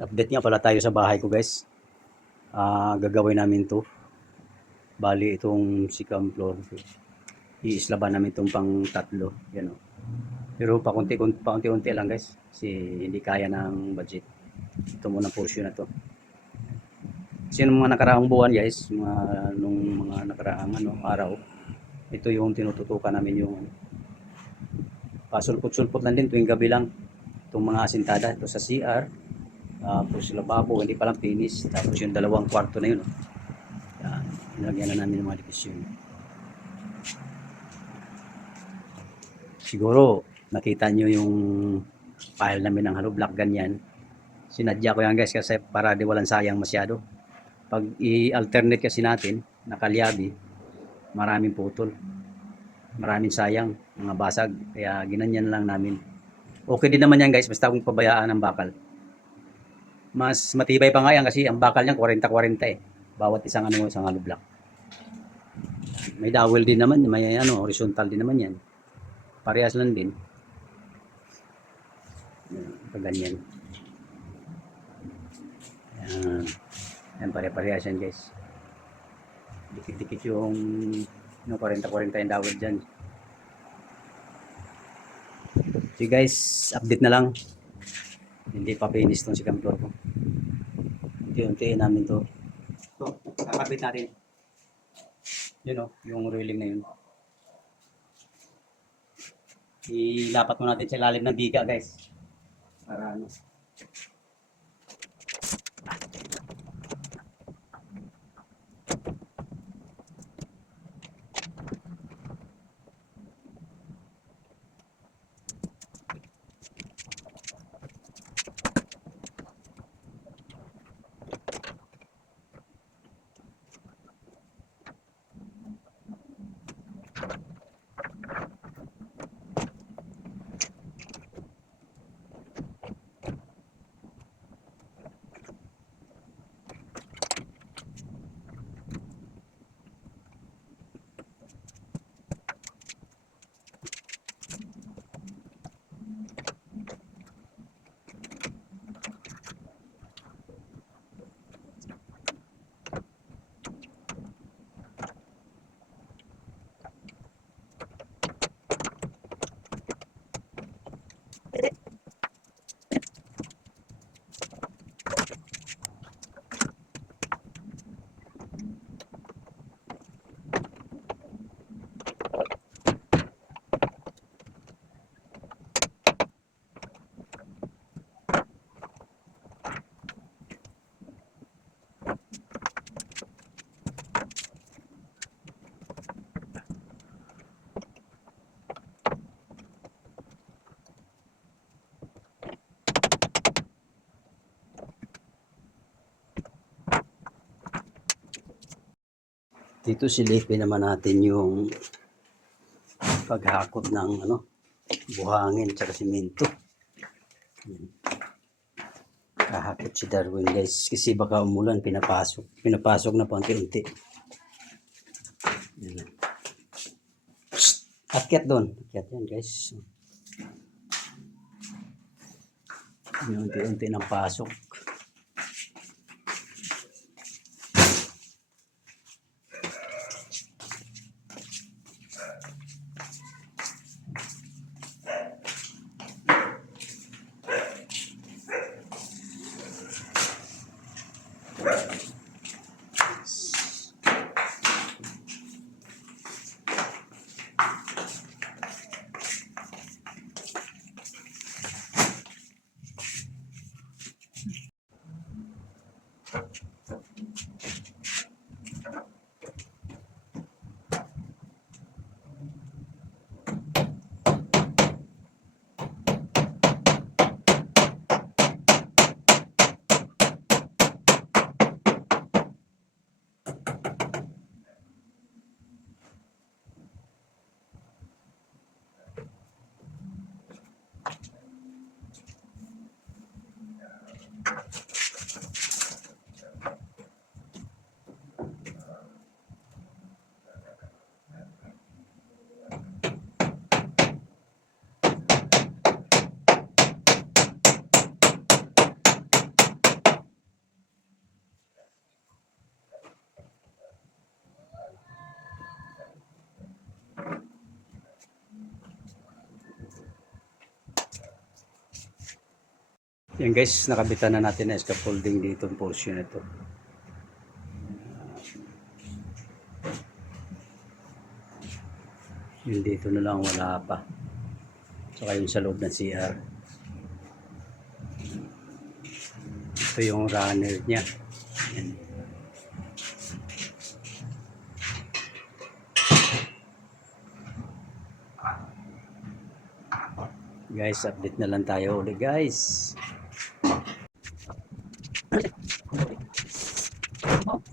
Update nga pala tayo sa bahay ko guys. Ah, gagawin namin to. Bali itong second floor. Iislaban namin itong pang tatlo. Yan o. Pero pakunti paunti-unti lang guys. Kasi hindi kaya ng budget. Ito muna portion na to. Kasi nung mga nakaraang buwan guys, mga, nung mga nakaraang ano, araw, ito yung tinututukan namin yung ano, pasulpot-sulpot lang din tuwing gabi lang. Itong mga asintada, ito sa CR, tapos yung lababo, hindi pa lang finish. Tapos yung dalawang kwarto na yun. Oh. Yan, nilagyan na namin ng mga division. Siguro, nakita nyo yung file namin ng hollow block ganyan. Sinadya ko yan guys kasi para di walang sayang masyado. Pag i-alternate kasi natin, nakalyabi, maraming putol. Maraming sayang, mga basag. Kaya ginanyan lang namin. Okay din naman yan guys, basta kung pabayaan ng bakal mas matibay pa nga yan kasi ang bakal niyan 40-40 eh. Bawat isang ano isang hollow block. May dowel din naman, may ano, horizontal din naman yan. Parehas lang din. Yan, pag ganyan. Yan. Yan, pare-parehas yan guys. Dikit-dikit yung no, 40-40 yung dowel dyan. So guys, update na lang hindi pa finish tong second floor ko. Unti-untiin namin to. Ito, kakabit natin. Yun o, yung railing na yun. Ilapat mo natin sa ilalim ng biga guys. Para ano. it. Dito silipin naman natin yung paghakot ng ano, buhangin at simento. Kahakot si Darwin guys kasi baka umulan pinapasok. Pinapasok na. Yan. Psst! Akyat doon. Akyat yan guys. Unti-unti ng pasok. Yan guys, nakabitan na natin na scaffolding dito ang portion na ito. Yung dito na lang wala pa. Saka yung sa loob ng CR. Ito yung runner niya. Yan. Guys, update na lang tayo ulit guys.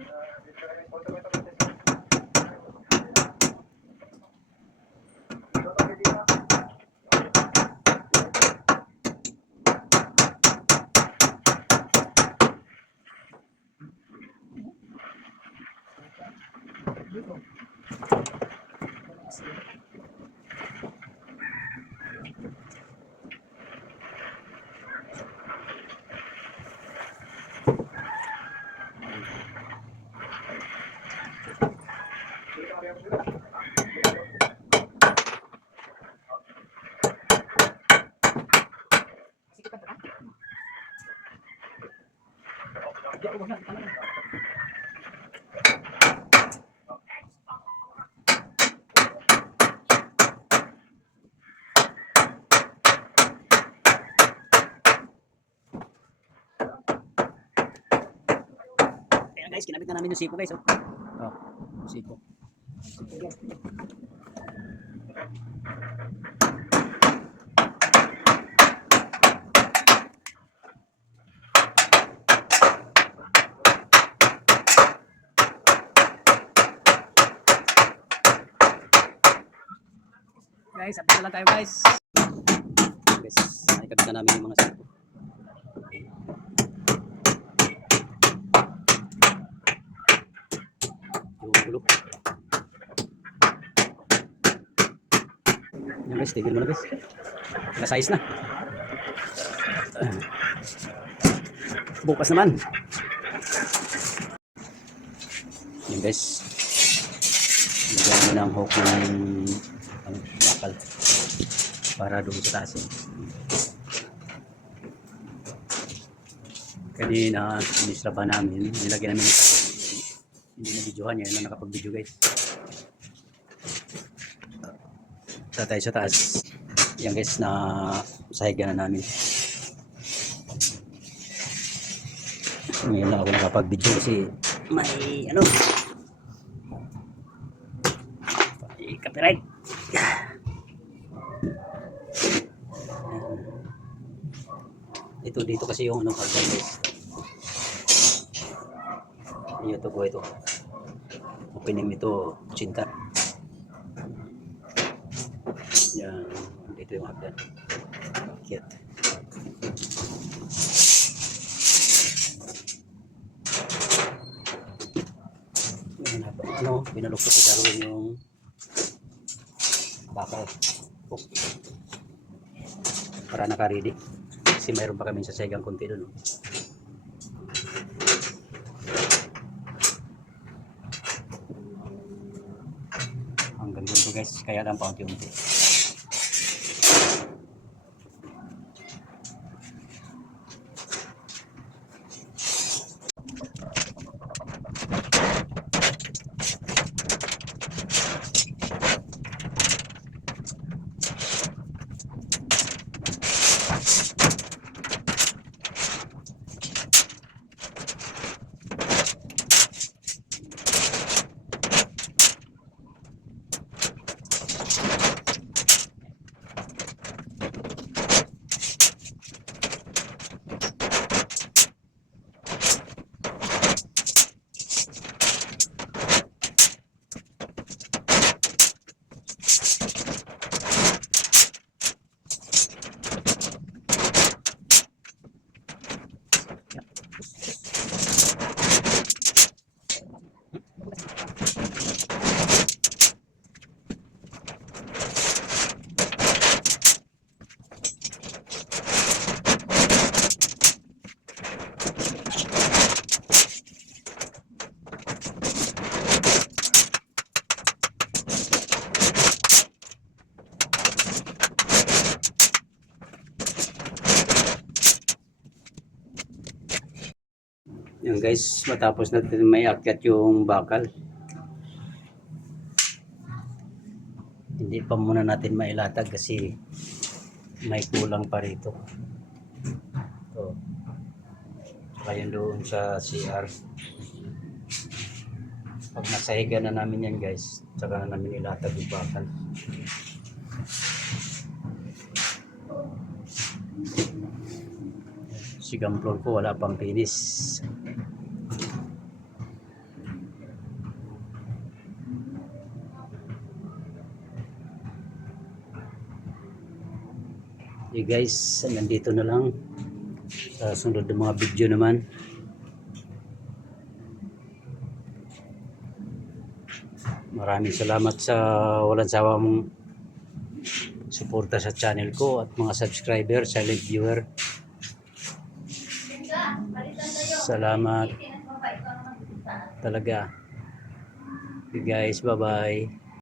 Ayan guys, kinabit na namin yung sipo guys. Oh, oh sipo. Guys, update na lang tayo guys. Guys, nakikabit na namin yung mga sipo. Yung gulo. Yan guys, tigil mo na guys. Nasa size na. bukas naman. Yun guys. Lagyan mo ng hook ng bakal para doon sa taas. Kanina, sinisra pa namin. Nilagyan namin ito. Hindi na videohan niya. Lang nakapag-video guys. Sa tayo sa taas. Yan guys, na sahigan na namin. Ngayon lang ako nakapag-video kasi may ano may copyright. Ito dito kasi yung ano hagdan guys. Ito po ito. Opening nito, chinta. Yan, dito yung hagdan. Kit. Ano, pinalukot ko karoon yung bakal. Oh. Para naka-ready. Kasi mayroon pa kami sa segang konti doon. oh. Hanggang dito guys, kaya lang paunti-unti. Guys, matapos natin may akyat yung bakal. Hindi pa muna natin mailatag kasi may kulang pa rito. Ito. Saka yun doon sa CR. Pag nasahiga na namin yan guys, saka na namin ilatag yung bakal. Sigang floor ko wala pang finish. Okay guys, nandito na lang. Sa sunod na mga video naman. Maraming salamat sa walang sawang suporta sa channel ko at mga subscriber, silent viewer. Salamat talaga. Okay guys, bye-bye.